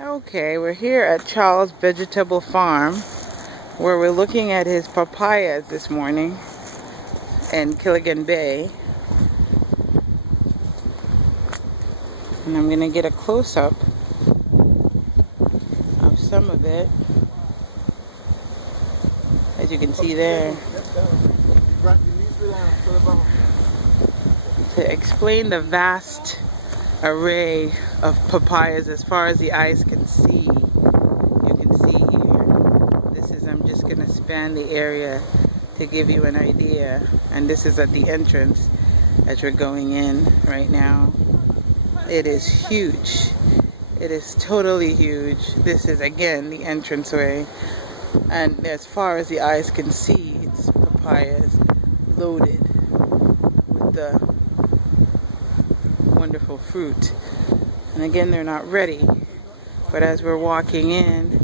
Okay, we're here at Charles Vegetable Farm where we're looking at his papayas this morning in Killigan Bay. And I'm gonna get a close-up of some of it. As you can see there. To explain the vast array of papayas as far as the eyes can see. You can see here. I'm just gonna span the area to give you an idea. And this is at the entrance as we're going in right now. It is huge. It is totally huge. This is again the entranceway. And as far as the eyes can see, it's papayas loaded with the wonderful fruit. And again, they're not ready, but as we're walking in,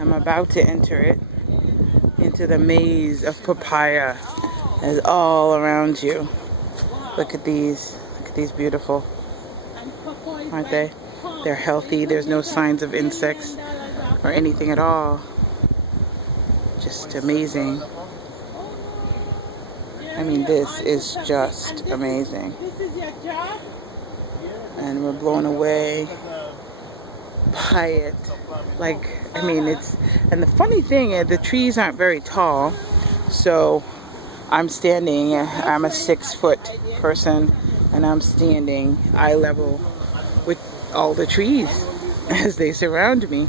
I'm about to enter it into the maze of papaya that's all around you. Look at these beautiful, aren't they? They're healthy. There's no signs of insects or anything at all. Just amazing. I mean, this is just amazing. And we're blown away by it. Like, I mean, and the funny thing is the trees aren't very tall. So I'm standing, I'm a 6-foot person, and I'm standing eye level with all the trees as they surround me.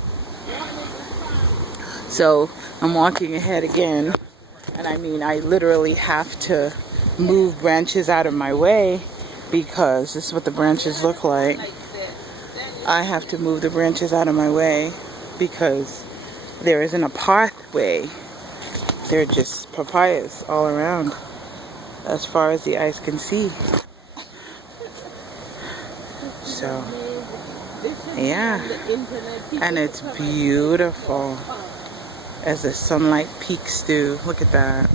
So I'm walking ahead again, and I mean, I literally have to move branches out of my way because this is what the branches look like. I have to move the branches out of my way because there isn't a pathway. They're just papayas all around as far as the eyes can see. So, yeah, and it's beautiful as the sunlight peeks through. Look at that,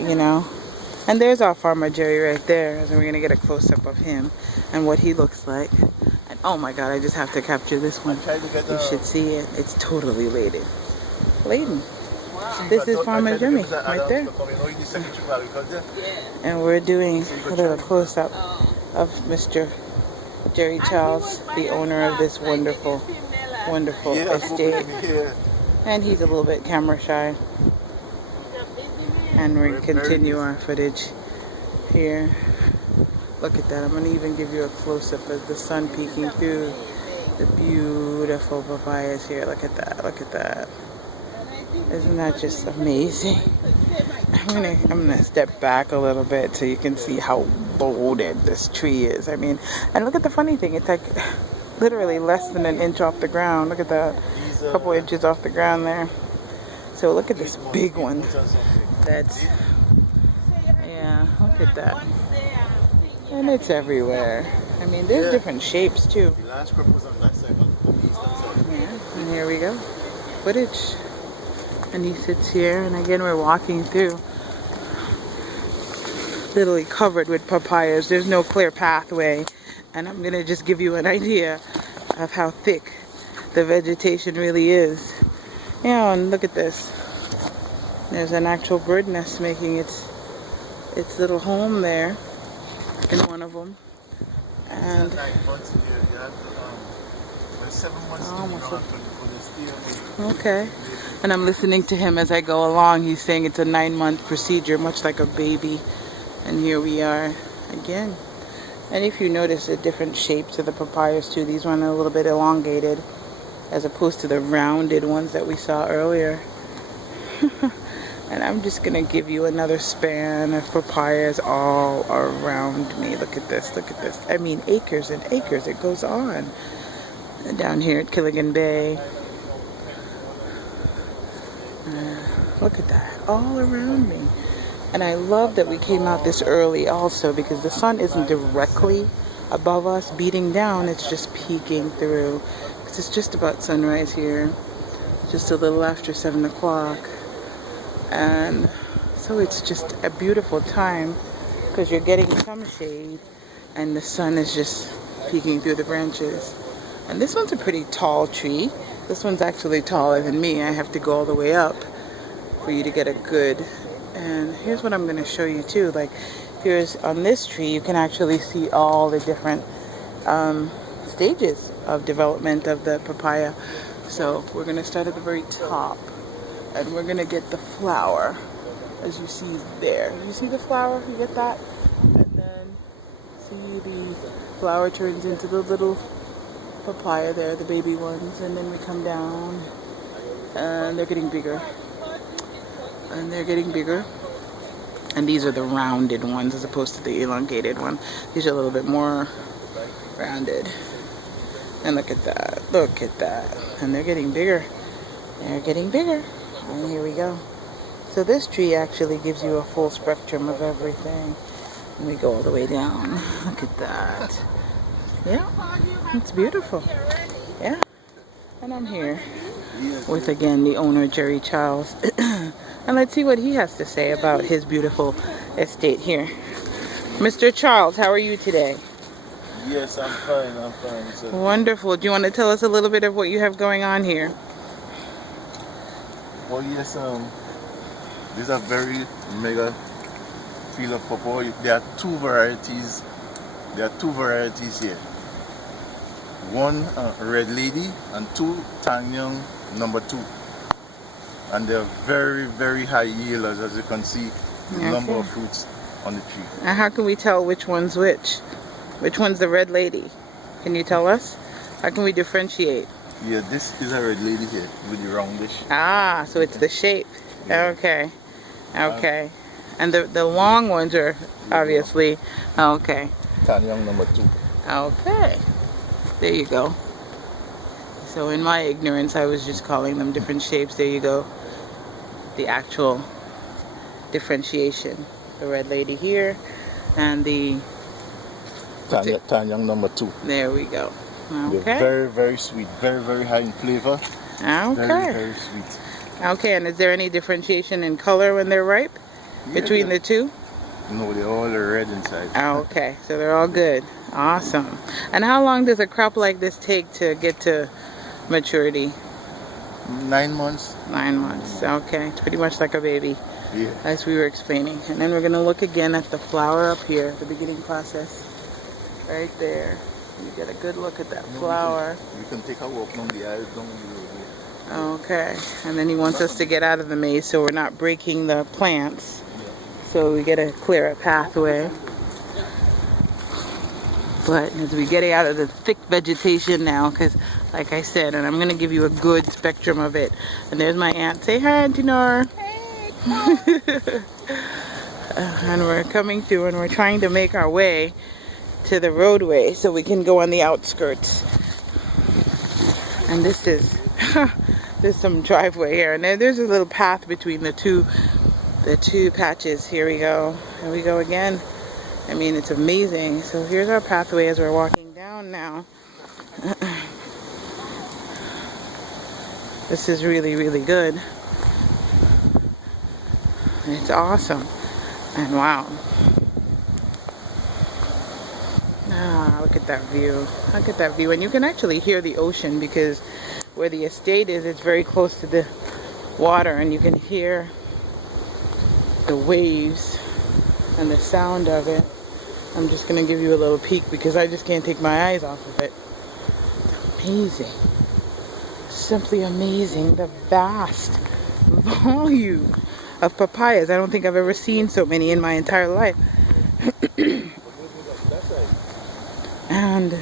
you know. And there's our farmer Jerry right there, and we're gonna get a close-up of him and what he looks like. And oh my god, I just have to capture this one. You should see it. It's totally laden. This is Farmer Jimmy right there. And we're doing a little close-up of Mr. Jerry Charles, the owner of this wonderful estate. And he's a little bit camera shy. And we continue our footage here. Look at that. I'm going to even give you a close-up of the sun peeking through the beautiful papayas here. Look at that. Isn't that just amazing? I'm gonna step back a little bit so you can see how loaded this tree is. I mean, and look at the funny thing. It's like literally less than an inch off the ground. Look at that. A couple inches off the ground there. So look at this big one. Yeah, look at that. And it's everywhere. I mean, there's different shapes too. Yeah, and here we go. Footage. And he sits here, and again we're walking through, literally covered with papayas. There's no clear pathway, and I'm gonna just give you an idea of how thick the vegetation really is. Yeah, and look at this. There's an actual bird nest making its little home there in one of them. And okay. And I'm listening to him as I go along. He's saying it's a 9-month procedure, much like a baby. And here we are again. And if you notice the different shapes of the papayas too, these ones are a little bit elongated as opposed to the rounded ones that we saw earlier. And I'm just going to give you another span of papayas all around me. Look at this. I mean, acres and acres. It goes on. And down here at Killigan Bay. Look at that, all around me. And I love that we came out this early also because the sun isn't directly above us beating down, it's just peeking through. Because it's just about sunrise here, just a little after 7 o'clock. And so it's just a beautiful time because you're getting some shade and the sun is just peeking through the branches. And this one's a pretty tall tree. This one's actually taller than me. I have to go all the way up for you to get a good. And here's what I'm going to show you too. Like, here's on this tree, you can actually see all the different stages of development of the papaya. So we're going to start at the very top, and we're going to get the flower, as you see there. You see the flower? You get that? And then see the flower turns into the little papaya there, the baby ones, and then we come down, and they're getting bigger. And they're getting bigger. And these are the rounded ones as opposed to the elongated one. These are a little bit more rounded. And look at that. Look at that. And they're getting bigger. They're getting bigger. And here we go. So this tree actually gives you a full spectrum of everything. And we go all the way down. Look at that. Yeah. It's beautiful. Yeah. And I'm here with, again, the owner, Jerry Charles. And let's see what he has to say about his beautiful estate here. Mr. Charles, how are you today? Yes, I'm fine. I'm fine. So, wonderful. Do you want to tell us a little bit of what you have going on here? well, yes, these are very mega field of papaya. There are two varieties. There are two varieties here. One Red Lady and two Tanyang #2. And they're very, very high yielders, as you can see, the number of fruits on the tree. And how can we tell which one's which? Which one's the Red Lady? Can you tell us? How can we differentiate? Yeah, this is a Red Lady here with the roundish. Ah, so it's the shape. Yeah. Okay. Okay. And the long ones are obviously, okay. Tanyang #2. Okay. There you go. So in my ignorance, I was just calling them different shapes. There you go. The actual differentiation. The Red Lady here and the Tanyang #2. There we go. Okay. They're very, very sweet. Very, very high in flavor. Okay. Very, very sweet. Okay, and is there any differentiation in color when they're ripe between the two? No, they're all red inside. Okay, so they're all good. Awesome. And how long does a crop like this take to get to maturity? 9 months. 9 months. Okay, it's pretty much like a baby, Yeah. as we were explaining. And then we're going to look again at the flower up here, the beginning process. Right there. You get a good look at that flower. You can take a walk down the aisle down the road here. Okay, and then he wants us to get out of the maze so we're not breaking the plants. So we get a clearer pathway. But as we get out of the thick vegetation now, because like I said, and I'm going to give you a good spectrum of it. And there's my aunt. Say hi, Auntie Nora. Hey, and we're coming through and we're trying to make our way to the roadway so we can go on the outskirts. And this is, there's some driveway here. And there's a little path between the two patches. Here we go. Here we go again. I mean, it's amazing. So here's our pathway as we're walking down now. This is really, really good. It's awesome. And wow. Ah, look at that view. Look at that view. And you can actually hear the ocean because where the estate is, it's very close to the water, and you can hear the waves and the sound of it. I'm just going to give you a little peek because I just can't take my eyes off of it. It's amazing. Simply amazing. The vast volume of papayas. I don't think I've ever seen so many in my entire life. And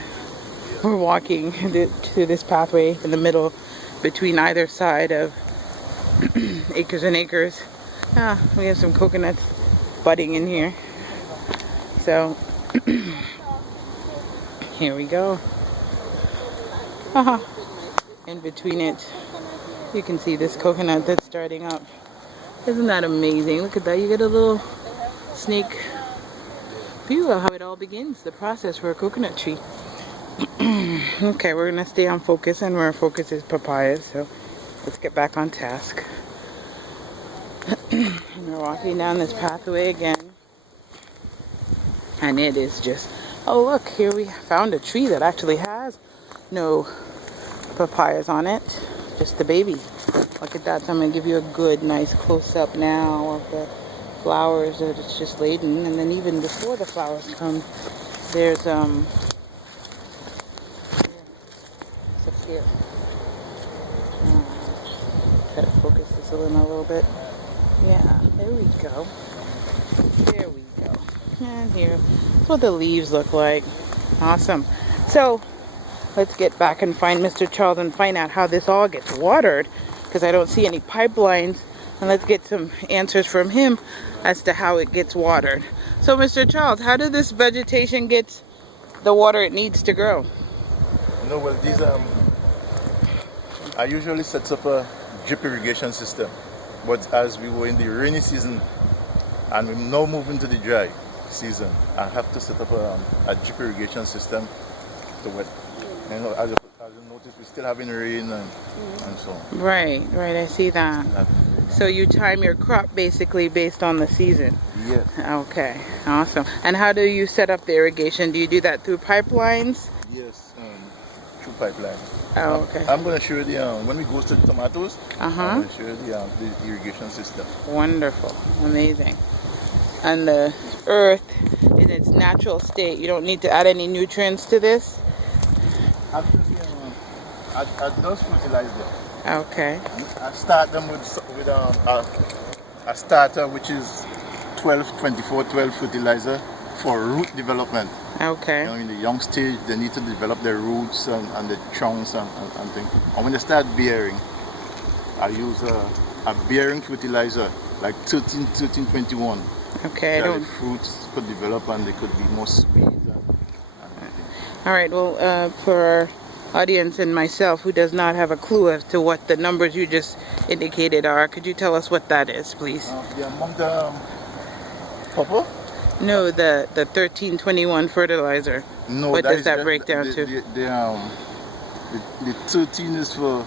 we're walking to this pathway in the middle between either side of acres and acres. We have some coconuts budding in here. So here we go. In between it, you can see this coconut that's starting up. Isn't that amazing? Look at that. You get a little sneak view of how it all begins, the process for a coconut tree. Okay, we're going to stay on focus, and our focus is papayas, so let's get back on task. And we're walking down this pathway again, and it is just, oh look, here we found a tree that actually has no papayas on it, just the baby. Look at that. So I'm going to give you a good, nice close-up now of the flowers that it's just laden. And then even before the flowers come, there's, it's up here. Try to focus this in a little bit. Yeah, there we go. There we go. And here's what the leaves look like. Awesome. So let's get back and find Mr. Charles and find out how this all gets watered, because I don't see any pipelines. And let's get some answers from him as to how it gets watered. So Mr. Charles, how does this vegetation get the water it needs to grow? No, well, these I usually set up a drip irrigation system, but as we were in the rainy season and we're now moving to the dry season, I have to set up a drip irrigation system to wet. You know, as you notice, we're still having rain and so on. Right, I see that. So you time your crop basically based on the season? Yes. Okay, awesome. And how do you set up the irrigation? Do you do that through pipelines? Yes, through pipelines. Oh, okay. I'm going to show you the, when we go to the tomatoes, I'm going to show you the irrigation system. Wonderful, amazing. And the earth in its natural state, you don't need to add any nutrients to this? Actually, I just fertilize them. Okay. I start them with a starter which is 12 fertilizer for root development. Okay. You know, in the young stage, they need to develop their roots and the trunks and things. And when they start bearing, I use a bearing fertilizer like 13-21. Okay. So the fruits could develop and they could be more sweet. All right. Well, for our audience and myself who does not have a clue as to what the numbers you just indicated are, could you tell us what that is, please? The amount of copper? No, the 1321 fertilizer. No, what does that break down to? The 13 is for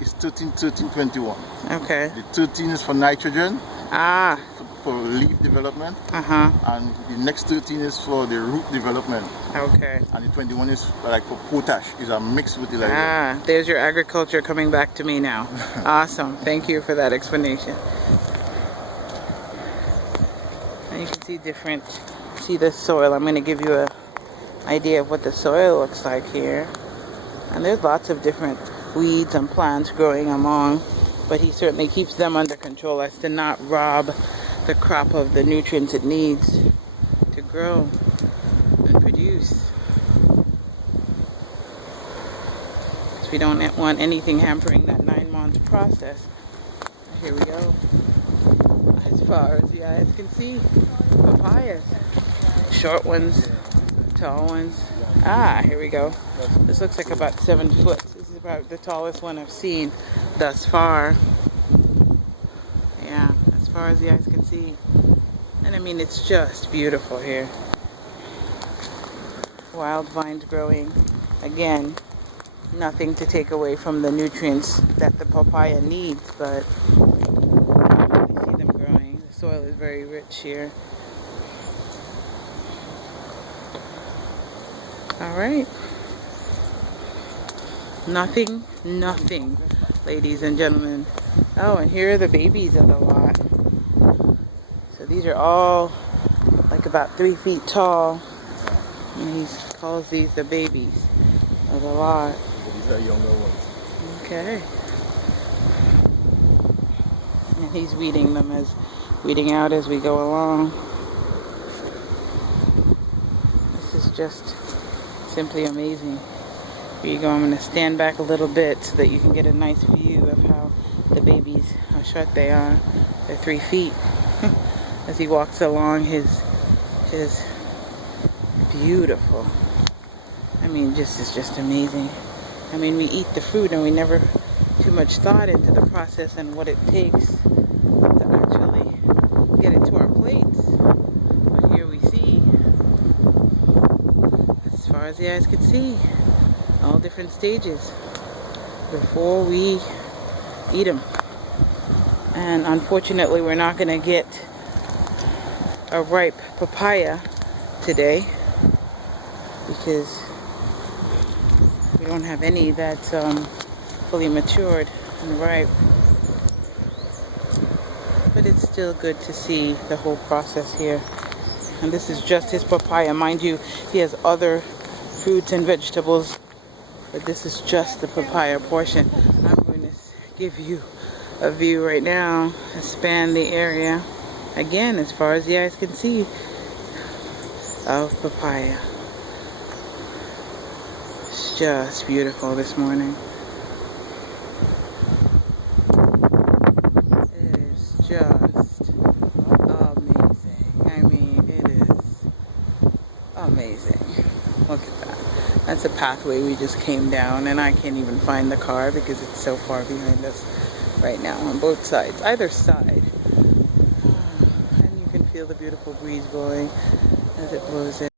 it's 13-21. Okay. The 13 is for nitrogen. Ah. For leaf development. And the next 13 is for the root development. Okay. And the 21 is like for potash. Is a mixed fertilizer. Ah, there's your agriculture coming back to me now. Awesome. Thank you for that explanation. And you can see the soil. I'm going to give you an idea of what the soil looks like here. And there's lots of different weeds and plants growing along, but he certainly keeps them under control as to not rob the crop of the nutrients it needs to grow and produce. So we don't want anything hampering that 9-month process. Here we go. As far as the eyes can see, papayas. Short ones, tall ones. Ah, here we go. This looks like about 7 foot. This is about the tallest one I've seen thus far. Yeah, as far as the eyes can see. And I mean, it's just beautiful here. Wild vines growing. Again, nothing to take away from the nutrients that the papaya needs, but you see them growing. The soil is very rich here. All right. Nothing, ladies and gentlemen. Oh, and here are the babies of the lot. So these are all like about 3 feet tall. And he calls these the babies of the lot. These are younger ones. Okay. And he's weeding out as we go along. This is just simply amazing. Here you go. I'm going to stand back a little bit so that you can get a nice view of how the babies, how short they are. They're 3 feet. As he walks along his beautiful. I mean, it's just amazing. I mean, we eat the fruit and we never too much thought into the process and what it takes to actually get it to our plates. But here we see, as far as the eyes can see, all different stages before we eat them. And unfortunately, we're not going to get a ripe papaya today because we We don't have any that's fully matured and ripe. But it's still good to see the whole process here. And this is just his papaya. Mind you, he has other fruits and vegetables, but this is just the papaya portion. I'm going to give you a view right now and span the area again as far as the eyes can see of papaya. It's just beautiful this morning. It is just amazing. I mean, it is amazing. Look at that. That's a pathway we just came down, and I can't even find the car because it's so far behind us right now on both sides, either side. And you can feel the beautiful breeze blowing as it blows in.